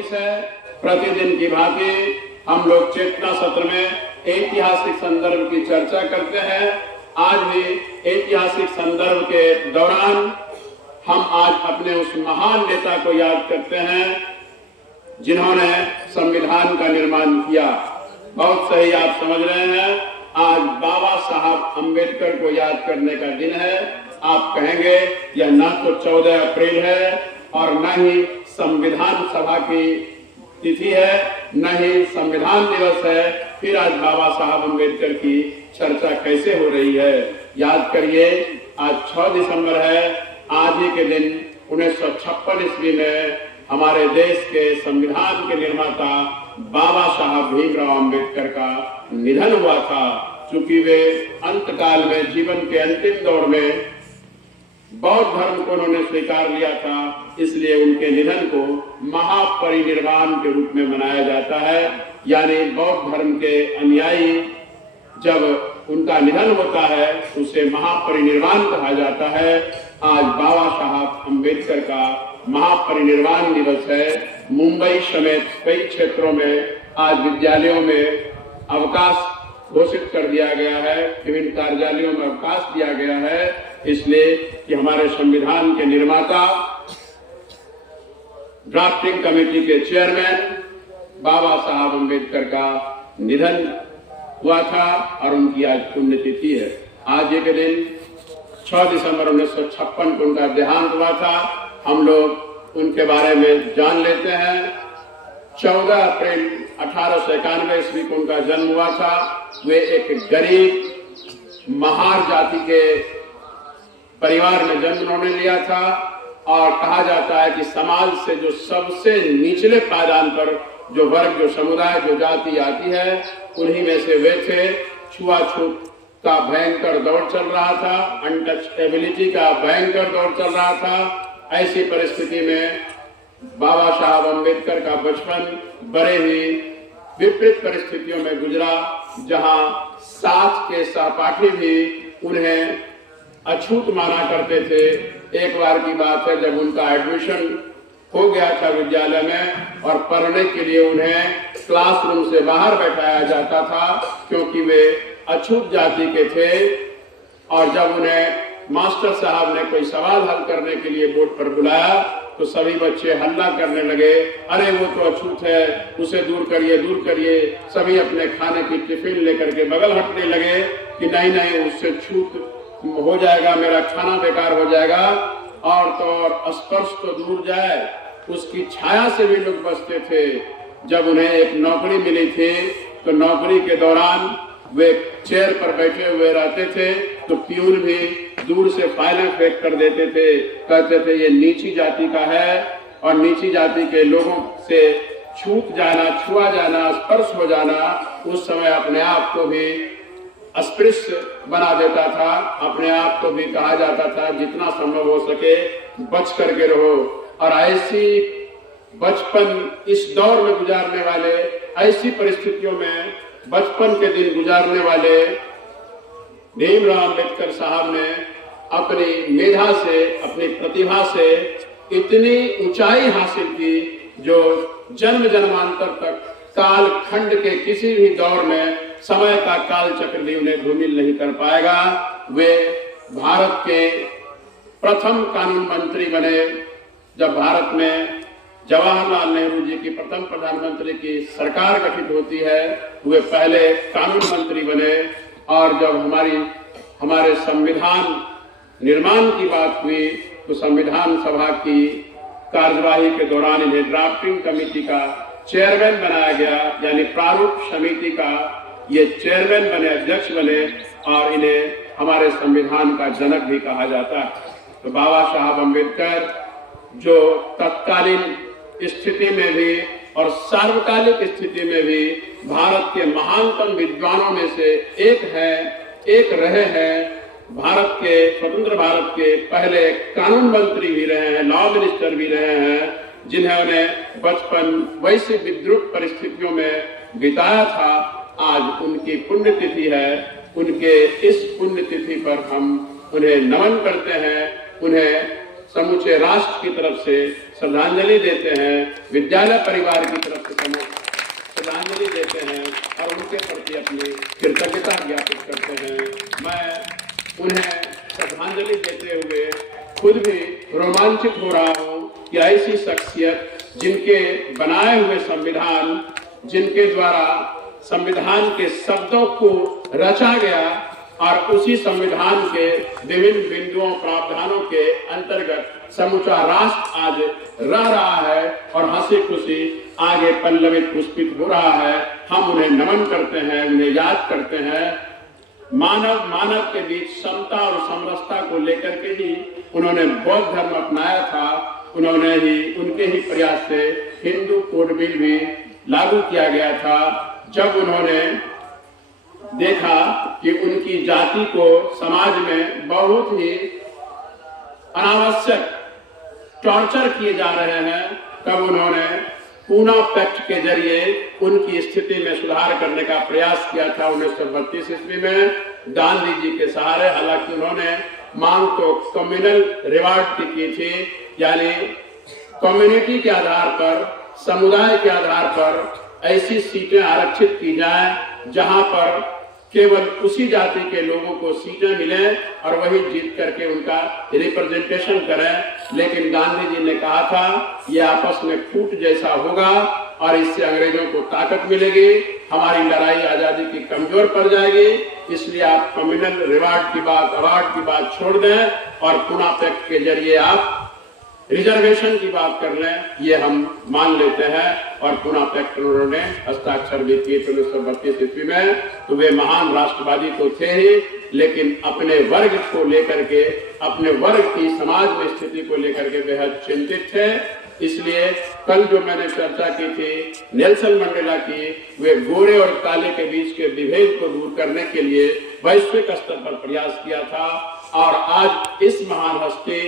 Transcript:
24 है। प्रतिदिन की भांति हम लोग चेतना सत्र में ऐतिहासिक संदर्भ की चर्चा करते हैं। आज भी ऐतिहासिक संदर्भ के दौरान हम आज अपने उस महान नेता को याद करते हैं जिन्होंने संविधान का निर्माण किया। बहुत सही आप समझ रहे हैं, आज बाबा साहब अंबेडकर को याद करने का दिन है। आप कहेंगे यह न तो 14 अप्रैल है और न ही संविधान सभा की तिथि है, न ही संविधान दिवस है, फिर आज बाबा साहब अंबेडकर की चर्चा कैसे हो रही है। याद करिए, आज 6 दिसंबर है। आज ही के दिन 1956 ईस्वी में हमारे देश के संविधान के निर्माता बाबा साहब भीमराव अंबेडकर का निधन हुआ था। चूंकि वे अंतकाल में, जीवन के अंतिम दौर में बौद्ध धर्म को उन्होंने स्वीकार लिया था, इसलिए उनके निधन को महापरिनिर्वाण के रूप में मनाया जाता है। यानी बौद्ध धर्म के अनुयायी जब उनका निधन होता है उसे महापरिनिर्वाण कहा जाता है। आज बाबा साहब अंबेडकर का महापरिनिर्वाण दिवस है। मुंबई समेत कई क्षेत्रों में आज विद्यालयों में अवकाश घोषित कर दिया गया है, विभिन्न कार्यालयों में अवकाश दिया गया है, इसलिए कि हमारे संविधान के निर्माता, ड्राफ्टिंग कमेटी के चेयरमैन बाबा साहब अंबेडकर का निधन हुआ था और उनकी आज पुण्यतिथि है। आज के दिन 6 दिसंबर 1956 को उनका देहांत हुआ था। हम लोग उनके बारे में जान लेते हैं। 14 अप्रैल 1891 ईस्वी को उनका जन्म हुआ था। वे एक गरीब महार जाति के परिवार में जन्म उन्होंने लिया था और कहा जाता है कि समाज से जो सबसे निचले पायदान पर जो वर्ग, जो समुदाय, जो जाति आती है, उन्हीं में से वे थे। छुआछूत का भयंकर दौर चल रहा था, अनटचेबिलिटी का भयंकर दौर चल रहा था। ऐसी परिस्थिति में बाबा साहब अंबेडकर का बचपन बड़े ही विपरीत परिस्थितियों में गुजरा, जहां साथ के सहपाठी भी उन्हें अछूत माना करते थे। एक बार की बात है, जब उनका एडमिशन हो गया था विद्यालय में और पढ़ने के लिए उन्हें क्लासरूम से बाहर बैठाया जाता था, क्योंकि वे अछूत जाति के थे। और जब उन्हें मास्टर साहब ने कोई सवाल हल करने के लिए बोर्ड पर बुलाया तो सभी बच्चे हल्ला करने लगे, अरे वो तो अछूत है, उसे दूर करिए, दूर करिए। सभी अपने खाने की टिफिन लेकर के बगल हटने लगे कि नहीं नहीं, उससे छूत हो जाएगा, मेरा खाना बेकार हो जाएगा। और तो और स्पर्श तो दूर जाए, उसकी छाया से भी लोग बचते थे। जब उन्हें एक नौकरी मिली थी तो नौकरी के दौरान वे चेयर पर बैठे हुए रहते थे तो प्यून भी दूर से फाइलें फेंक कर देते थे, कहते थे ये नीची जाति का है। और नीची जाति के लोगों से छूट जाना, छुआ जाना, स्पर्श हो जाना उस समय अपने आप को भी अस्पृश्य बना देता था। अपने आप को भी कहा जाता था जितना संभव हो सके बच करके रहो। और ऐसी बचपन इस दौर में गुजारने वाले, ऐसी परिस्थितियों में बचपन के दिन गुजारने वाले भीमराव अंबेडकर साहब ने अपनी मेधा से, अपनी प्रतिभा से इतनी ऊंचाई हासिल की जो जन्म जन्मांतर तक काल खंड के किसी भी दौर में समय का काल चक्र भी उन्हें धूमिल नहीं कर पाएगा। वे भारत के प्रथम कानून मंत्री बने। जब भारत में जवाहरलाल नेहरू जी की प्रथम प्रधानमंत्री की सरकार गठित होती है, वे पहले कानून मंत्री बने। और जब हमारे संविधान निर्माण की बात हुई तो संविधान सभा की कार्यवाही के दौरान इन्हें ड्राफ्टिंग कमेटी का चेयरमैन बनाया गया, यानी प्रारूप समिति का ये चेयरमैन बने, अध्यक्ष बने। और इन्हें हमारे संविधान का जनक भी कहा जाता है। तो बाबा साहब अंबेडकर जो तत्कालीन स्थिति में भी और सार्वकालिक स्थिति में भी भारत के महानतम विद्वानों में से एक रहे हैं। भारत के, स्वतंत्र भारत के पहले कानून मंत्री भी रहे हैं, लॉ मिनिस्टर भी रहे हैं, जिन्होंने बचपन वैसी विद्रुप परिस्थितियों में बिताया था। आज उनकी पुण्यतिथि है। उनके इस पुण्यतिथि पर हम उन्हें नमन करते हैं। उन्हें समूचे राष्ट्र की तरफ से श्रद्धांजलि देते हैं, विद्यालय परिवार की तरफ से श्रद्धांजलि देते हैं और उनके प्रति अपनी कृतज्ञता ज्ञापित करते हैं। मैं उन्हें श्रद्धांजलि देते हुए खुद भी रोमांचित हो रहा हूँ कि ऐसी शख्सियत जिनके बनाए हुए संविधान, जिनके द्वारा संविधान के शब्दों को रचा गया और उसी संविधान के विभिन्न बिंदुओं प्रावधानों के अंतर्गत समूचा राष्ट्र आज रह रहा है और हंसी खुशी आगे पल्लवित पुष्पित हो रहा है। हम उन्हें नमन करते हैं, उन्हें याद करते हैं। मानव के बीच समता और समरसता को लेकर के ही उन्होंने बौद्ध धर्म अपनाया था। उन्होंने ही उनके ही प्रयास से हिंदू कोड बिल भी लागू किया गया था। जब उन्होंने देखा कि उनकी जाति को समाज में बहुत ही अनावश्यक टॉर्चर किए जा रहे हैं, तब उन्होंने पूना पैक्ट के जरिए उनकी स्थिति में सुधार करने का प्रयास किया था 1932 ईस्वी में गांधी जी के सहारे। हालांकि उन्होंने मांग तो कम्युनल रिवार्ड की थी, यानी कम्युनिटी के आधार पर, समुदाय के आधार पर ऐसी सीटें आरक्षित की जाए जहां पर केवल उसी जाति के लोगों को सीटें मिले और वही जीत करके उनका रिप्रेजेंटेशन करें। लेकिन गांधी जी ने कहा था ये आपस में फूट जैसा होगा और इससे अंग्रेजों को ताकत मिलेगी, हमारी लड़ाई आजादी की कमजोर पड़ जाएगी। इसलिए आप कम्युनल रिवार्ड की बात, अवार्ड की बात छोड़ दें और पूना पैक्ट के जरिए आप रिजर्वेशन की बात कर लें, ये हम मान लेते हैं। और पूना पैक्ट उन्होंने हस्ताक्षर भी किए 1932 ईस्वी में। तो वे महान राष्ट्रवादी तो थे ही, लेकिन अपने वर्ग को लेकर के, अपने वर्ग की समाज में स्थिति को लेकर के बेहद चिंतित थे। इसलिए कल जो मैंने चर्चा की थी नेल्सन मंडेला की, वे गोरे और काले के बीच के विभेद को दूर करने के लिए वैश्विक स्तर पर प्रयास किया था। और आज इस महान हस्ती